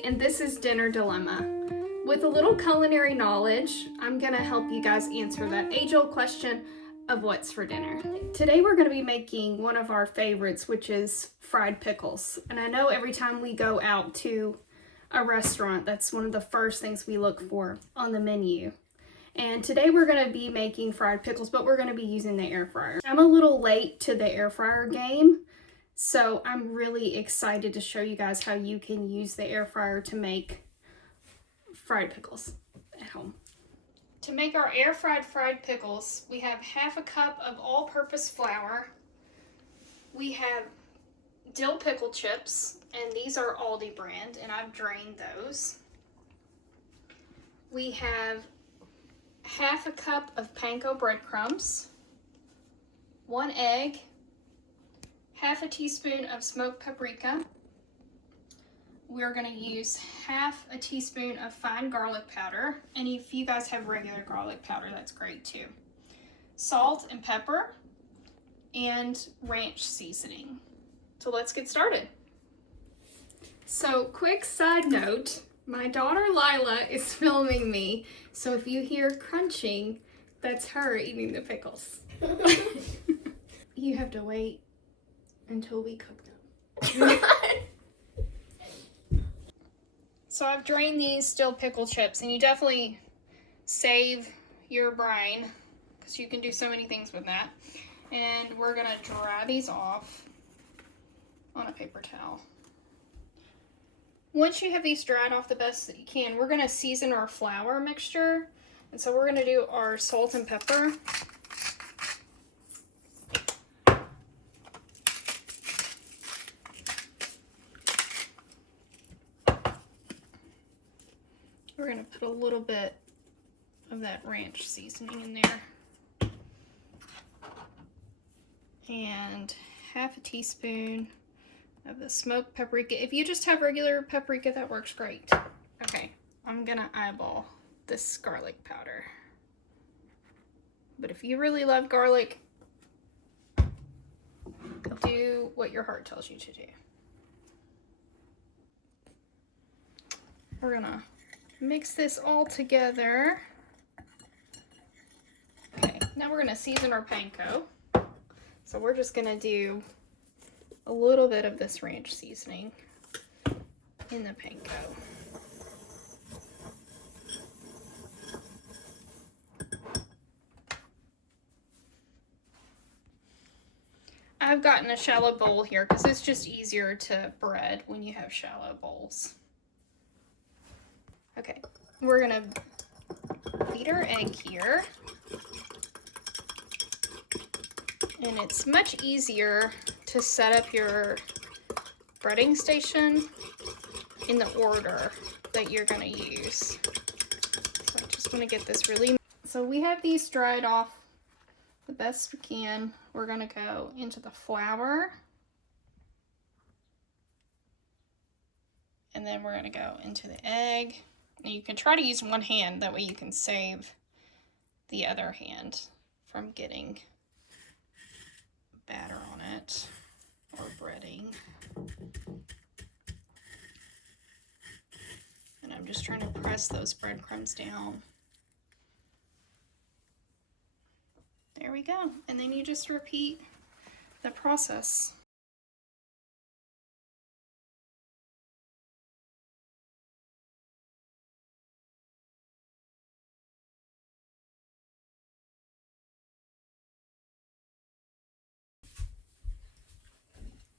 Audrey, and this is Dinner Dilemma. With a little culinary knowledge, I'm gonna help you guys answer that age-old question of what's for dinner. Today we're gonna be making one of our favorites, which is fried pickles. And I know every time we go out to a restaurant, that's one of the first things we look for on the menu. And today we're gonna be making fried pickles, but we're gonna be using the air fryer. I'm a little late to the air fryer game, so I'm really excited to show you guys how you can use the air fryer to make fried pickles at home. To make our air fried pickles, we have half a cup of all-purpose flour. We have dill pickle chips, and these are Aldi brand, and I've drained those. We have half a cup of panko breadcrumbs, 1 egg, half a teaspoon of smoked paprika. We're gonna use half a teaspoon of fine garlic powder, and if you guys have regular garlic powder, that's great too. Salt and pepper, and ranch seasoning. So let's get started. So quick side note, my daughter Lila is filming me, so if you hear crunching, that's her eating the pickles. You have to wait until we cook them. So I've drained these dill pickle chips, and you definitely save your brine because you can do so many things with that. And we're gonna dry these off on a paper towel. Once you have these dried off the best that you can, we're gonna season our flour mixture. And so we're gonna do our salt and pepper. We're gonna put a little bit of that ranch seasoning in there. And half a teaspoon of the smoked paprika. If you just have regular paprika, that works great. Okay, I'm gonna eyeball this garlic powder. But if you really love garlic, do what your heart tells you to do. We're gonna mix this all together. Okay, now we're gonna season our panko. So we're just gonna do a little bit of this ranch seasoning in the panko. I've gotten a shallow bowl here because it's just easier to bread when you have shallow bowls. Okay, we're gonna beat our egg here. And it's much easier to set up your breading station in the order that you're gonna use. So I just wanna get this really... So we have these dried off the best we can. We're gonna go into the flour. And then we're gonna go into the egg. And you can try to use one hand, that way you can save the other hand from getting batter on it or breading. And I'm just trying to press those breadcrumbs down. There we go. And then you just repeat the process.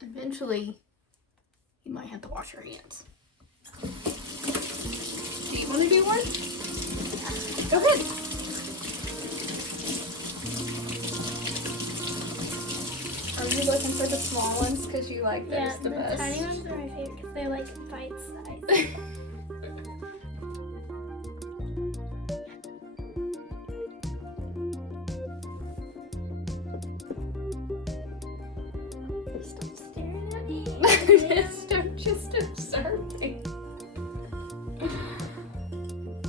Eventually, you might have to wash your hands. Do you want to do one? Go ahead. Are you looking for the small ones because you like those the best? Yeah, the tiny ones are my favorite because they're like bite size. Stop staring at me. just observing.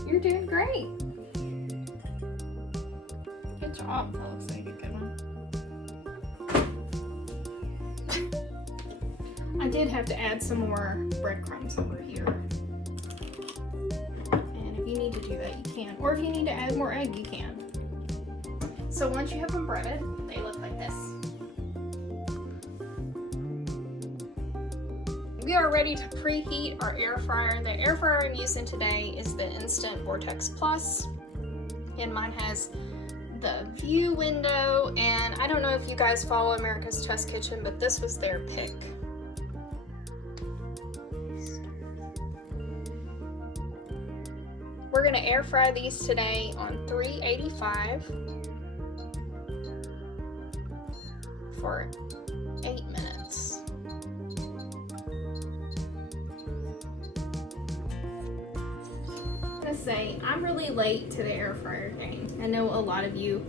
You're doing great. Good job. That looks like a good one. I did have to add some more breadcrumbs over here. need to do that, you can. Or if you need to add more egg, you can. So once you have them breaded, they look like this. We are ready to preheat our air fryer. The air fryer I'm using today is the Instant Vortex Plus, and mine has the view window, and I don't know if you guys follow America's Test Kitchen, but this was their pick. We're gonna air fry these today on 385 for 8 minutes. I'm gonna say I'm really late to the air fryer game. I know a lot of you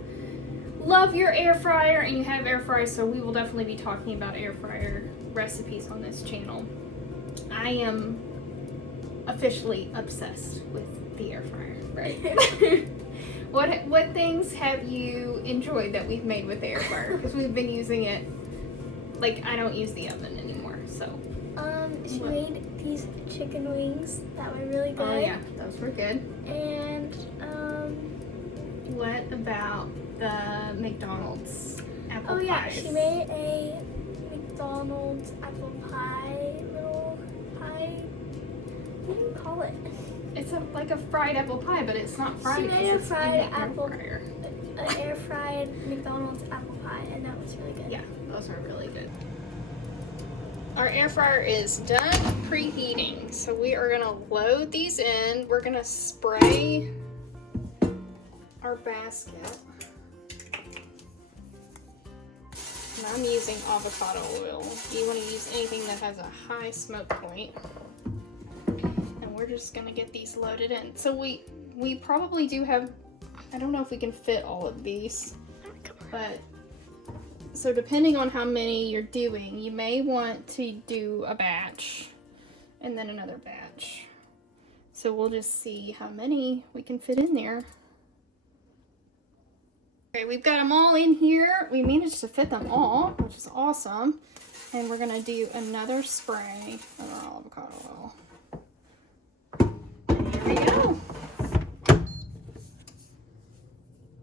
love your air fryer and you have air fryers, so we will definitely be talking about air fryer recipes on this channel. I am officially obsessed with the air fryer, right? What things have you enjoyed that we've made with the air fryer? Because we've been using it, like, I don't use the oven anymore, so. She made these chicken wings that were really good. Oh yeah, those were good. And what about the McDonald's apple pies? oh yeah, she made a McDonald's apple pie, little pie. What do you call it? It's like a fried apple pie, but it's not fried. She made a because it's in fried the air apple, fryer. an air fried McDonald's apple pie, and that was really good. Yeah, those are really good. Our air fryer is done preheating, so we are gonna load these in. We're gonna spray our basket. And I'm using avocado oil. You want to use anything that has a high smoke point. And we're just gonna get these loaded in. So we probably do have, I don't know if we can fit all of these, but so depending on how many you're doing, you may want to do a batch and then another batch. So we'll just see how many we can fit in there. Okay, we've got them all in here. We managed to fit them all, which is awesome. And we're gonna do another spray of our avocado oil. And here we go.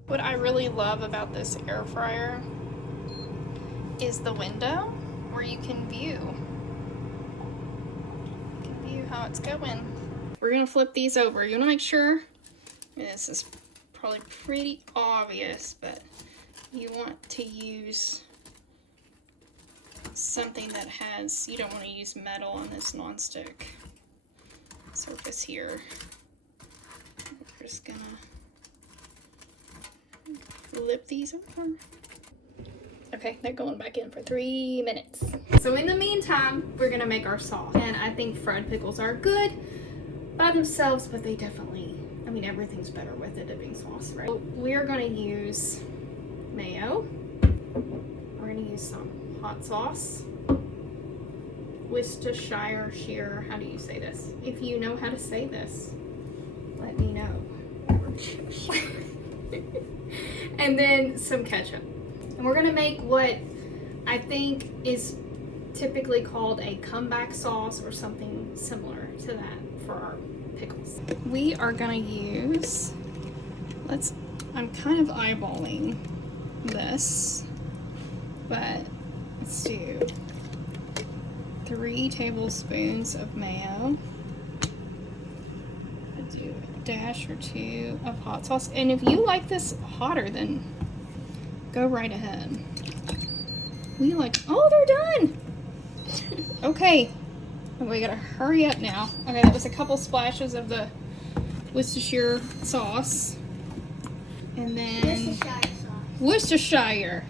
What I really love about this air fryer is the window where you can view. You can view how it's going. We're gonna flip these over. You wanna make sure, I mean, this is probably pretty obvious, but you want to use something that has, you don't want to use metal on this nonstick surface here. We're just gonna flip these over. Okay, they're going back in for 3 minutes. So in the meantime, we're gonna make our sauce. And I think fried pickles are good by themselves, but they definitely, I mean, everything's better with a dipping sauce, right? So we're gonna use mayo. We're gonna use some hot sauce. Worcestershire, how do you say this? If you know how to say this, let me know. And then some ketchup. And we're gonna make what I think is typically called a comeback sauce or something similar to that for our pickles. We are gonna use, I'm kind of eyeballing this, but let's do 3 tablespoons of mayo. I'll do a dash or 2 of hot sauce. And if you like this hotter, then go right ahead. We like, oh, they're done. Okay, we gotta hurry up now. Okay, that was a couple splashes of the Worcestershire sauce. And then Worcestershire.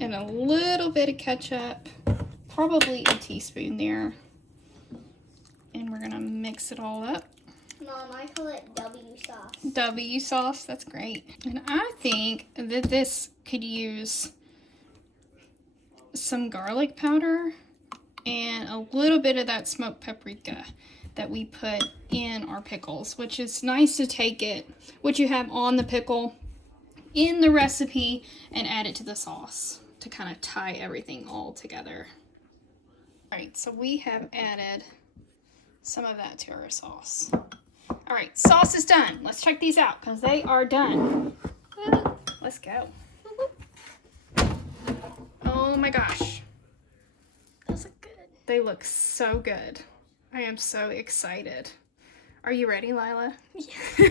And a little bit of ketchup. Probably a teaspoon there. And we're gonna mix it all up. Mom, I call it W sauce. W sauce, that's great. And I think that this could use some garlic powder and a little bit of that smoked paprika that we put in our pickles, which is nice to take it, what you have on the pickle, in the recipe, and add it to the sauce to kind of tie everything all together. All right, so we have added some of that to our sauce. All right, sauce is done. Let's check these out because they are done. Let's go. Oh my gosh. Those look good. They look so good. I am so excited. Are you ready, Lila? Yeah.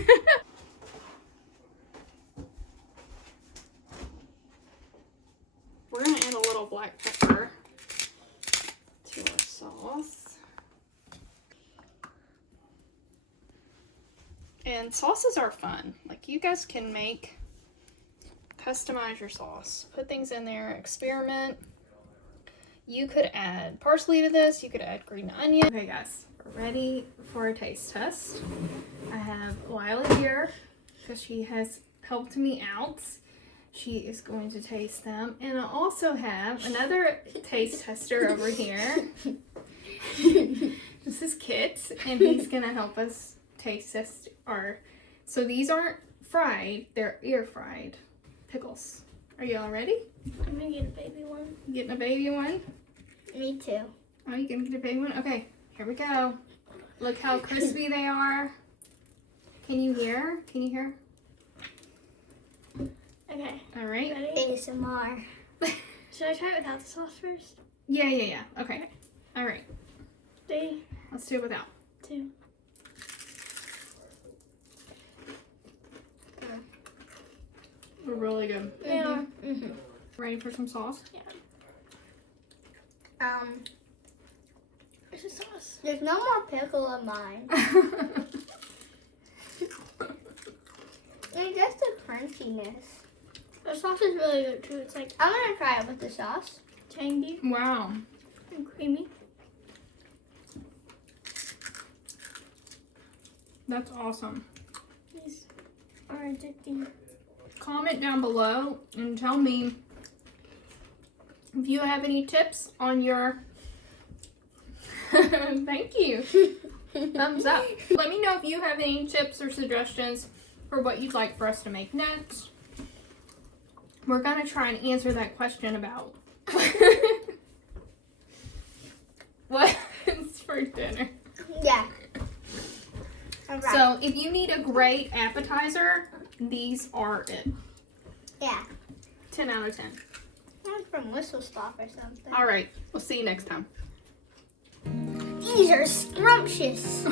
We're gonna add a little black pepper to our sauce. And sauces are fun. Like, you guys can customize your sauce. Put things in there, experiment. You could add parsley to this. You could add green onion. Okay, guys, we're ready for a taste test. I have Lila here because she has helped me out. She is going to taste them. And I also have another taste tester over here. This is Kit, and he's going to help us taste test our... So these aren't fried, they're air fried pickles. Are y'all ready? I'm gonna get a baby one. You getting a baby one? Me too. Oh, you gonna get a baby one? Okay, here we go. Look how crispy they are. Can you hear? Can you hear? Okay. All right. Ready? ASMR. Should I try it without the sauce first? Yeah. Okay. All right. 3, Let's do it without. 2. We're really good. They are. Mm-hmm. Ready for some sauce? Yeah. Where's the sauce? There's no more pickle in mine. It's just the crunchiness. The sauce is really good too. It's like, I'm gonna try it with the sauce. Tangy Wow. and creamy. That's awesome. These are addicting. Comment down below and tell me if you have any tips on your... Thank you. Thumbs up. Let me know if you have any tips or suggestions for what you'd like for us to make next. We're going to try and answer that question about what is for dinner. Yeah. All right. So if you need a great appetizer, these are it. Yeah. 10 out of 10. One's from Whistle Stop or something. All right. We'll see you next time. These are scrumptious.